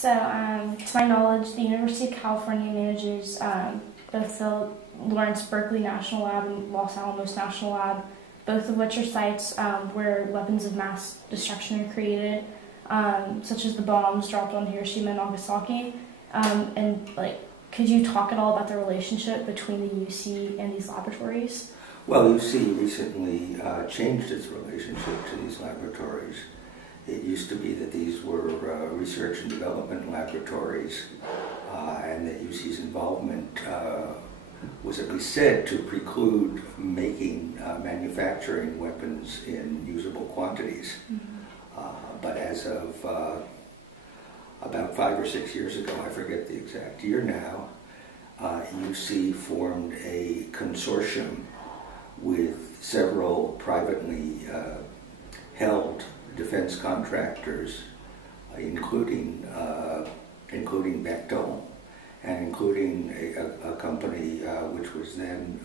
So, to my knowledge, the University of California manages both the Lawrence Berkeley National Lab and Los Alamos National Lab, both of which are sites where weapons of mass destruction are created, such as the bombs dropped on Hiroshima and Nagasaki. And could you talk at all about the relationship between the UC and these laboratories? Well, UC recently changed its relationship to these laboratories. It used to be that these were research and development laboratories, and that UC's involvement was at least said to preclude making, manufacturing weapons in usable quantities. But as of about 5 or 6 years ago, I forget the exact year now, UC formed a consortium with several privately held defense contractors, including Bechtel, and including a company which was then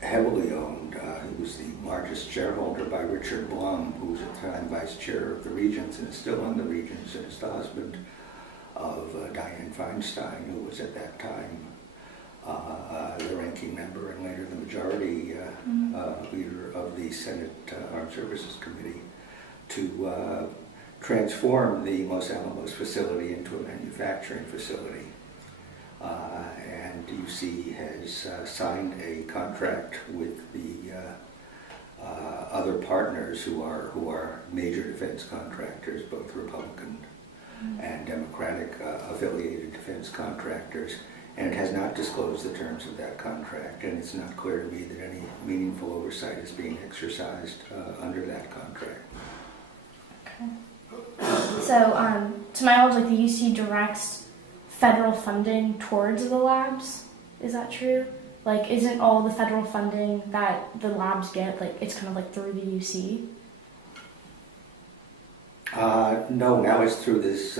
heavily owned. He was the largest shareholder by Richard Blum, who was at the time vice chair of the Regents and is still on the Regents, and is the husband of Dianne Feinstein, who was at that time the ranking member and later the majority leader of the Senate Armed Services Committee, to transform the Los Alamos facility into a manufacturing facility. And UC has signed a contract with the other partners who are major defense contractors, both Republican and Democratic affiliated defense contractors. And it has not disclosed the terms of that contract, and it's not clear to me that any meaningful oversight is being exercised under that contract. Okay. So, to my knowledge, the UC directs federal funding towards the labs. Is that true? Isn't all the federal funding that the labs get, it's kind of through the UC? No, now it's through this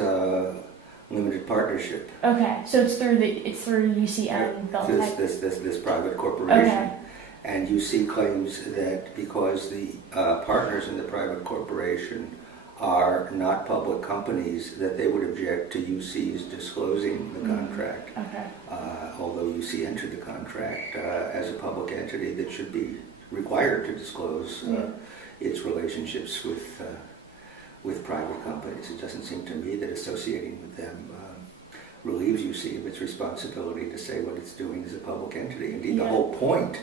limited partnership. Okay, so it's through UC and this private corporation. Okay. And UC claims that because the partners in the private corporation are not public companies, that they would object to UC's disclosing the contract. Okay. Although UC entered the contract as a public entity that should be required to disclose its relationships with private companies. It doesn't seem to me that associating with them relieves UC of its responsibility to say what it's doing as a public entity. Indeed, the whole point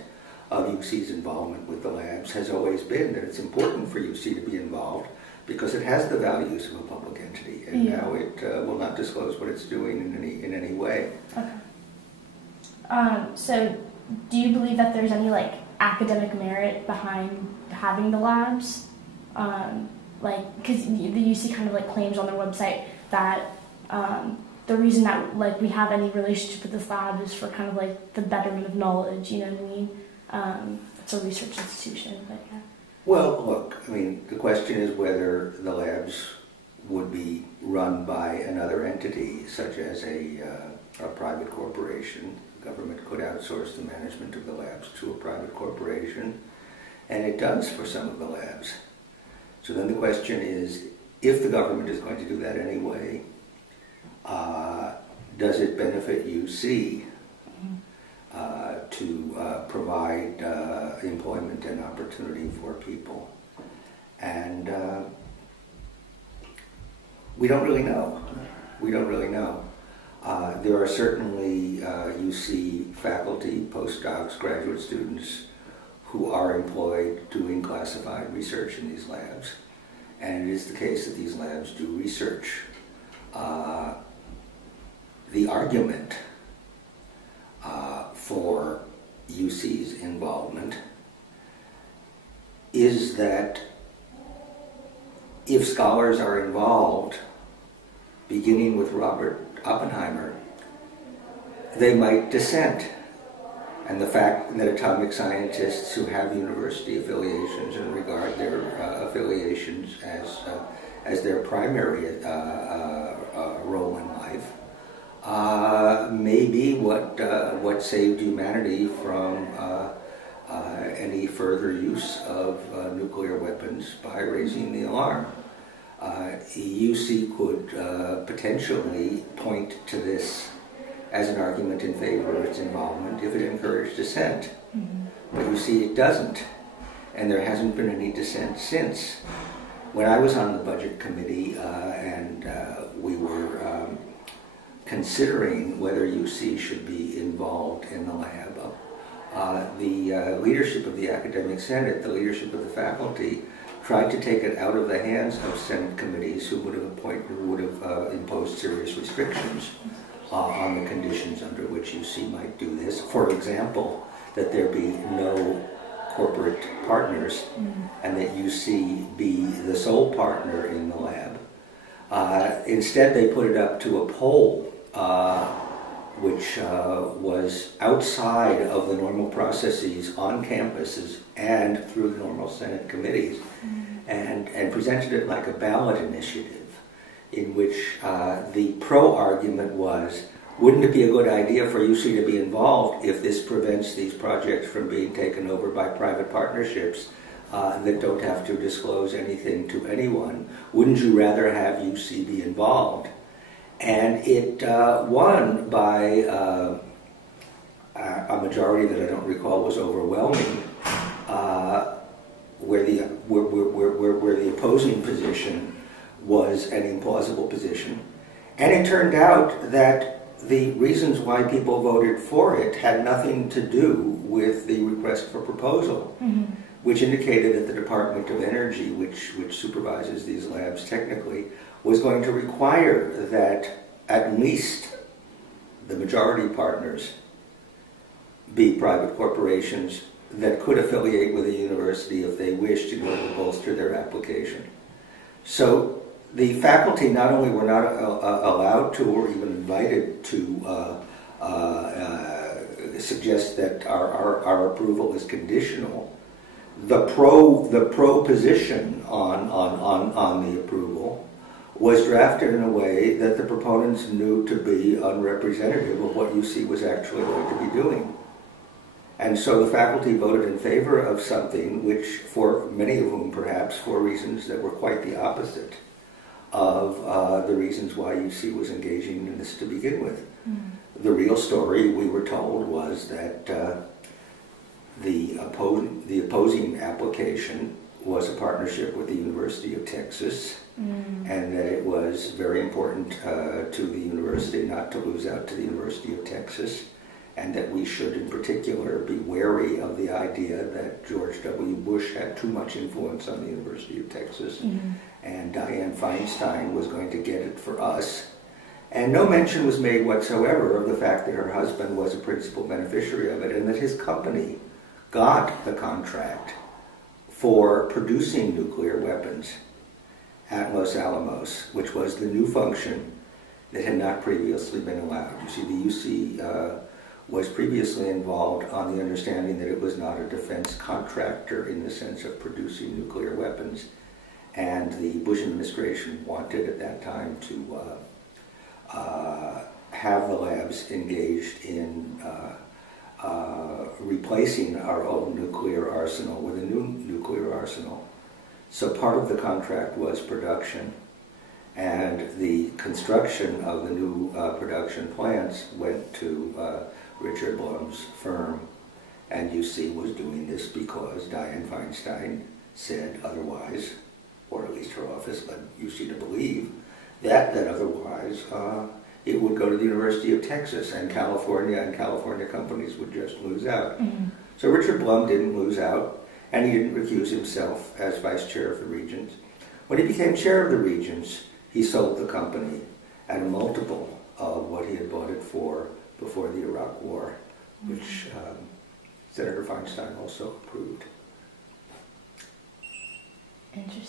of UC's involvement with the labs has always been that it's important for UC to be involved because it has the values of a public entity, and now it will not disclose what it's doing in any way. Okay. So, do you believe that there's any academic merit behind having the labs? Because the UC kind of claims on their website that the reason that we have any relationship with this lab is for kind of the betterment of knowledge. You know what I mean? It's a research institution, but yeah. Well, look, I mean, the question is whether the labs would be run by another entity, such as a private corporation. The government could outsource the management of the labs to a private corporation, and it does for some of the labs. So then the question is, if the government is going to do that anyway, does it benefit UC to provide employment and opportunity for people? And we don't really know. We don't really know. There are certainly UC faculty, postdocs, graduate students who are employed doing classified research in these labs. And it is the case that these labs do research. The argument for UC's involvement is that if scholars are involved, beginning with Robert Oppenheimer, they might dissent. And the fact that atomic scientists who have university affiliations and regard their affiliations as their primary role in life may be what saved humanity from any further use of nuclear weapons by raising the alarm. UC could potentially point to this as an argument in favor of its involvement if it encouraged dissent. But you see, it doesn't. And there hasn't been any dissent since. When I was on the budget committee and we were considering whether UC should be involved in the lab, the leadership of the academic senate, the leadership of the faculty, tried to take it out of the hands of senate committees who would have imposed serious restrictions on the conditions under which UC might do this. For example, that there be no corporate partners and that UC be the sole partner in the lab. Instead, they put it up to a poll which was outside of the normal processes on campuses and through the normal Senate committees, and presented it like a ballot initiative in which the pro-argument was, wouldn't it be a good idea for UC to be involved if this prevents these projects from being taken over by private partnerships that don't have to disclose anything to anyone? Wouldn't you rather have UC be involved? And it won by a majority that I don't recall was overwhelming, where the opposing position was an implausible position. And it turned out that the reasons why people voted for it had nothing to do with the request for proposal, which indicated that the Department of Energy, which supervises these labs technically, was going to require that at least the majority partners be private corporations that could affiliate with a university if they wished in order to bolster their application. So the faculty not only were not allowed to or even invited to suggest that our approval is conditional, the pro position on the approval was drafted in a way that the proponents knew to be unrepresentative of what UC was actually going to be doing. And so the faculty voted in favor of something which, for many of whom perhaps, for reasons that were quite the opposite of the reasons why UC was engaging in this to begin with. The real story, we were told, was that the opposing application was a partnership with the University of Texas, and that it was very important to the university not to lose out to the University of Texas, and that we should in particular be wary of the idea that George W. Bush had too much influence on the University of Texas, and Dianne Feinstein was going to get it for us. And no mention was made whatsoever of the fact that her husband was a principal beneficiary of it, and that his company got the contract for producing nuclear weapons at Los Alamos, which was the new function that had not previously been allowed. You see, the UC was previously involved on the understanding that it was not a defense contractor in the sense of producing nuclear weapons, and the Bush administration wanted at that time to have the labs engaged in replacing our own nuclear arsenal with a new nuclear arsenal. So part of the contract was production, and the construction of the new production plants went to Richard Blum's firm, and UC was doing this because Dianne Feinstein said otherwise, or at least her office led UC to believe, that otherwise it would go to the University of Texas, and California companies would just lose out. So Richard Blum didn't lose out, and he didn't recuse himself as vice chair of the Regents. When he became chair of the Regents, he sold the company at a multiple of what he had bought it for before the Iraq War, which Senator Feinstein also approved. Interesting.